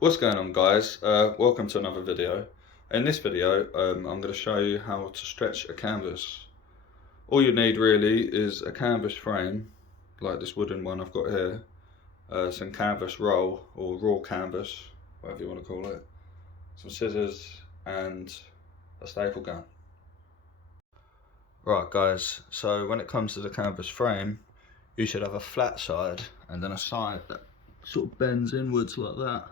What's going on, guys? Welcome to another video. In this video I'm going to show you how to stretch a canvas. All you need really is a canvas frame like this wooden one I've got here, some canvas roll or raw canvas, whatever you want to call it, some scissors and a staple gun. Right guys, so when it comes to the canvas frame, you should have a flat side and then a side that sort of bends inwards like that.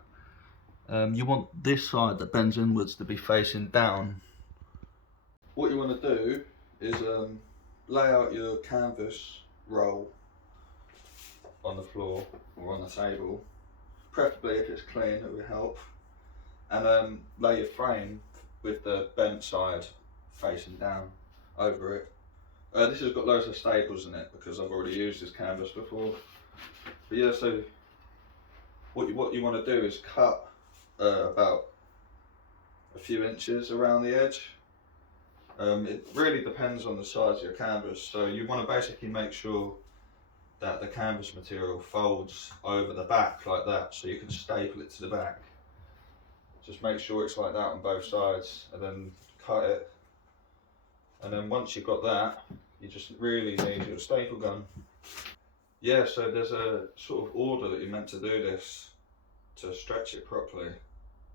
You want this side that bends inwards to be facing down. What you want to do is lay out your canvas roll on the floor or on the table, preferably if it's clean, it will help, and lay your frame with the bent side facing down over it. This has got loads of staples in it because I've already used this canvas before. But yeah, so what you want to do is cut about a few inches around the edge. It really depends on the size of your canvas, so you want to basically make sure that the canvas material folds over the back like that, so you can staple it to the back. Just make sure it's like that on both sides and then cut it. And then once you've got that, you just really need your staple gun. Yeah, so there's a sort of order that you're meant to do this to stretch it properly,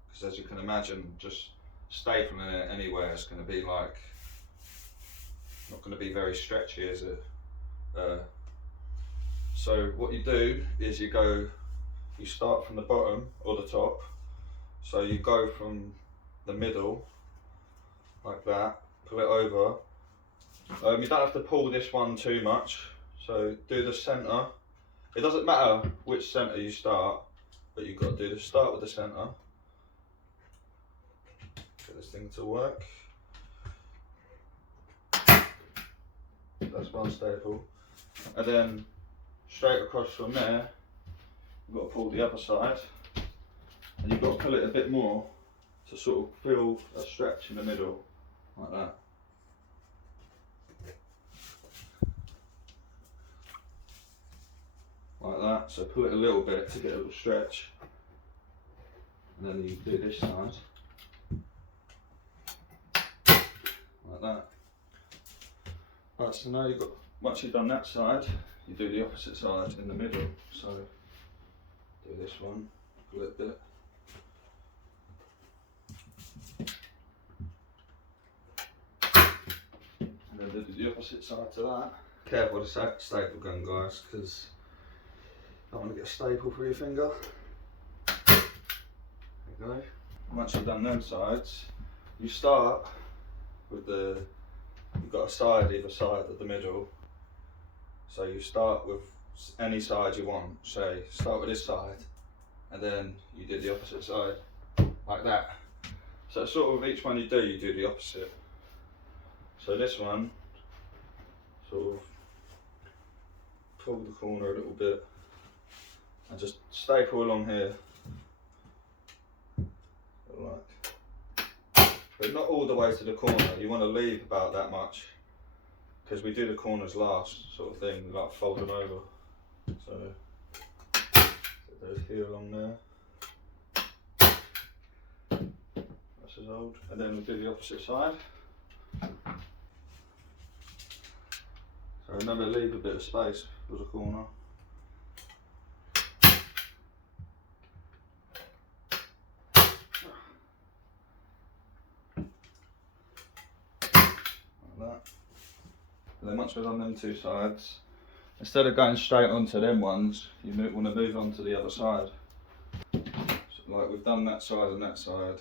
because as you can imagine, just stapling it anywhere is going to be like not going to be very stretchy, is it? So what you do is you start from the bottom or the top, so you go from the middle like that, pull it over. You don't have to pull this one too much, so do the centre. It doesn't matter which centre you start, but you've got to start with the centre. Get this thing to work. That's one staple. And then straight across from there, you've got to pull the other side. And you've got to pull it a bit more to sort of feel a stretch in the middle, like that. Like that, so pull it a little bit to get a little stretch. And then you do this side. Like that. Right, so now once you've done that side, you do the opposite side in the middle. So do this one, pull it a bit. And then do the opposite side to that. Careful with the staple gun, guys, because I don't want to get a staple through your finger. There you go. Once you've done them sides, you start with you've got a side either side of the middle. So you start with any side you want. Say, start with this side, and then you do the opposite side, like that. So sort of each one you do the opposite. So this one, sort of pull the corner a little bit, and just staple along here, like, but not all the way to the corner. You want to leave about that much, because we do the corners last, sort of thing, like fold them over. So there's here along there. That's as old, and then we'll do the opposite side. So remember, leave a bit of space for the corner. And then once we've done them two sides, instead of going straight onto them ones, you want to move on to the other side. So like we've done that side and that side,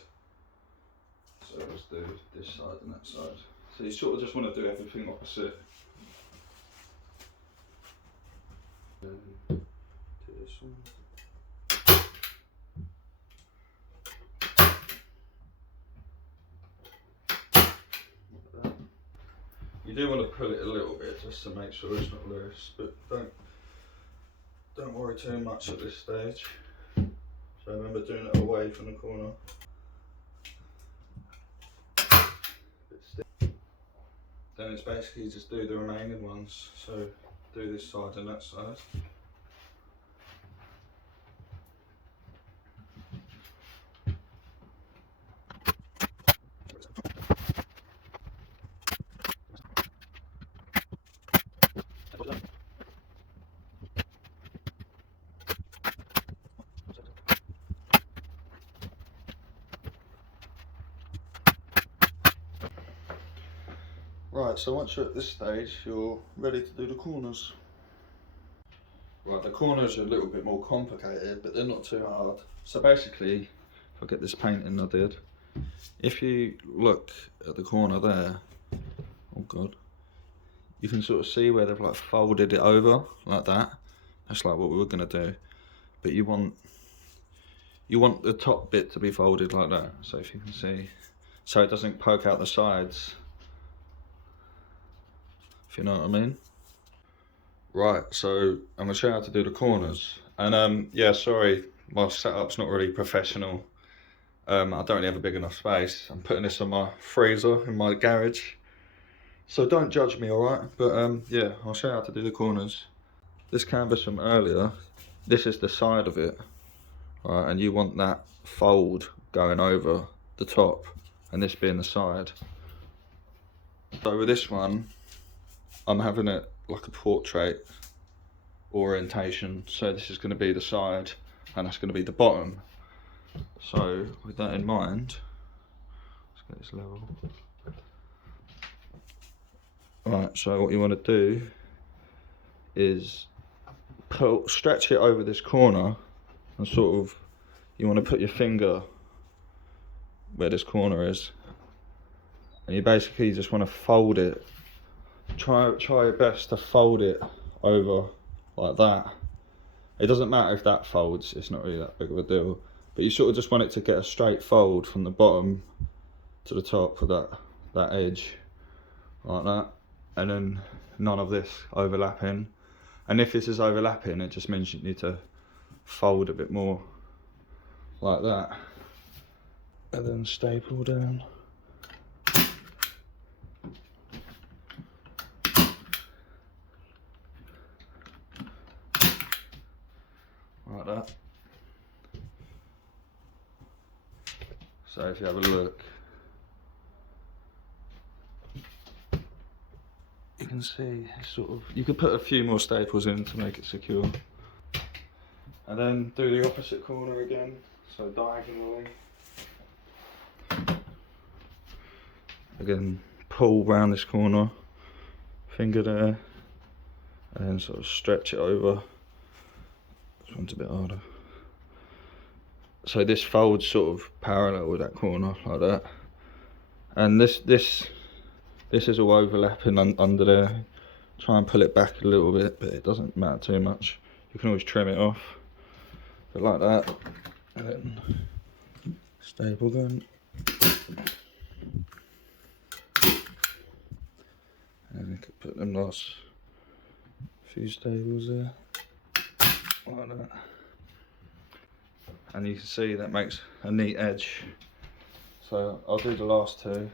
so let's do this side and that side. So you sort of just want to do everything opposite. Then do this one. You do want to pull it a little bit just to make sure it's not loose, but don't worry too much at this stage. So remember doing it away from the corner. Then it's basically just do the remaining ones. So do this side and that side. Right, so once you're at this stage, you're ready to do the corners. Right, the corners are a little bit more complicated, but they're not too hard. So basically, if I get this painting I did, if you look at the corner there, oh god, you can sort of see where they've like folded it over like that. That's like what we were gonna do. But you want the top bit to be folded like that. So if you can see, so it doesn't poke out the sides, if you know what I mean. Right, so I'm gonna show you how to do the corners. And yeah, sorry, my setup's not really professional. I don't really have a big enough space. I'm putting this on my freezer in my garage. So don't judge me, alright? But yeah, I'll show you how to do the corners. This canvas from earlier, this is the side of it. Right, and you want that fold going over the top, and this being the side. So with this one, I'm having it like a portrait orientation. So this is going to be the side, and that's going to be the bottom. So with that in mind, let's get this level. Right, so what you want to do is stretch it over this corner, and sort of, you want to put your finger where this corner is, and you basically just want to fold it. Try your best to fold it over like that. It doesn't matter if that folds, it's not really that big of a deal, but you sort of just want it to get a straight fold from the bottom to the top of that edge, like that, and then none of this overlapping. And if this is overlapping, it just means you need to fold a bit more like that, and then staple down. Like that. So if you have a look, you can see sort of, you could put a few more staples in to make it secure. And then do the opposite corner again, so diagonally. Again, pull round this corner, finger there, and then sort of stretch it over. This one's a bit harder. So this folds sort of parallel with that corner, like that. And this is all overlapping under there. Try and pull it back a little bit, but it doesn't matter too much. You can always trim it off, but like that. And then staple gun. And you could put them last few staples there, like that. And you can see that makes a neat edge. So I'll do the last two.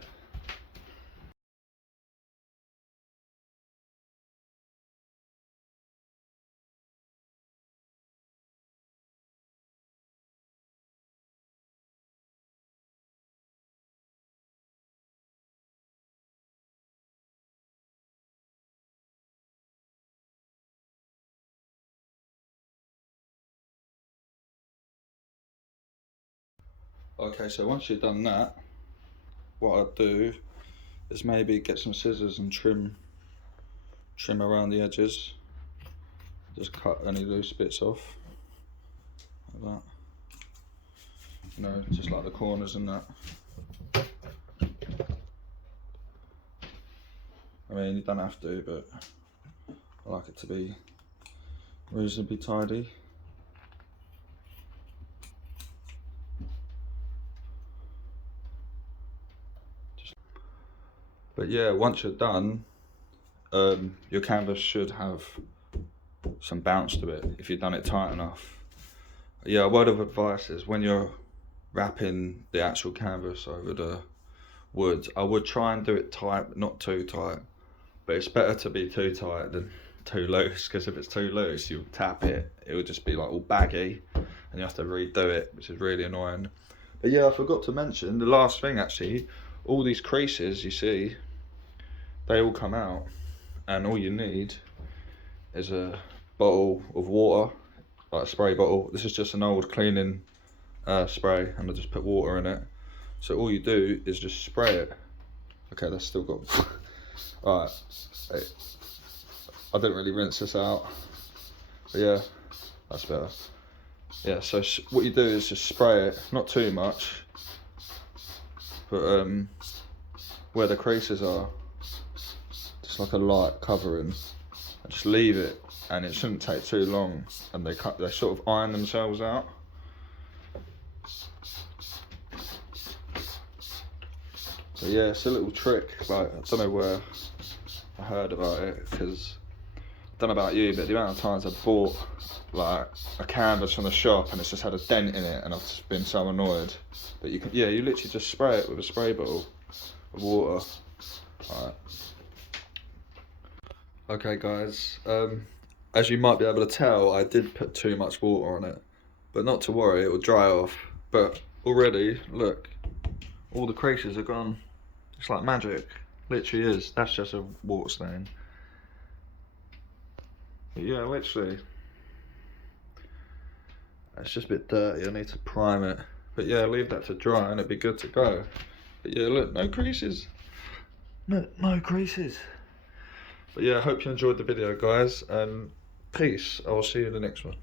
Okay, so once you've done that, what I'd do is maybe get some scissors and trim around the edges. Just cut any loose bits off, like that. You know, just like the corners and that. I mean, you don't have to, but I like it to be reasonably tidy. But yeah, once you're done, your canvas should have some bounce to it if you've done it tight enough. Yeah, a word of advice is when you're wrapping the actual canvas over the wood, I would try and do it tight, but not too tight. But it's better to be too tight than too loose, because if it's too loose, you tap it, it will just be like all baggy, and you have to redo it, which is really annoying. But yeah, I forgot to mention the last thing actually. All these creases you see, they all come out, and all you need is a bottle of water, like a spray bottle. This is just an old cleaning spray, and I just put water in it. So all you do is just spray it. Okay, that's still got Alright, I didn't really rinse this out, but yeah, that's better. Yeah, so what you do is just spray it, not too much, but where the creases are, just like a light covering, and just leave it, and it shouldn't take too long, and they sort of iron themselves out. But yeah, it's a little trick. Like, I don't know where I heard about it, because I don't know about you, but the amount of times I've bought like a canvas from the shop and it's just had a dent in it, and I've just been so annoyed. But you can, yeah, you literally just spray it with a spray bottle of water. Alright. Okay guys, as you might be able to tell, I did put too much water on it, but not to worry, it will dry off. But already, look, all the creases are gone. It's like magic, literally is. That's just a water stain. But yeah, literally, it's just a bit dirty. I need to prime it. But yeah, leave that to dry and it'd be good to go. But yeah, look, no creases. No creases. But yeah, I hope you enjoyed the video, guys, and peace. I will see you in the next one.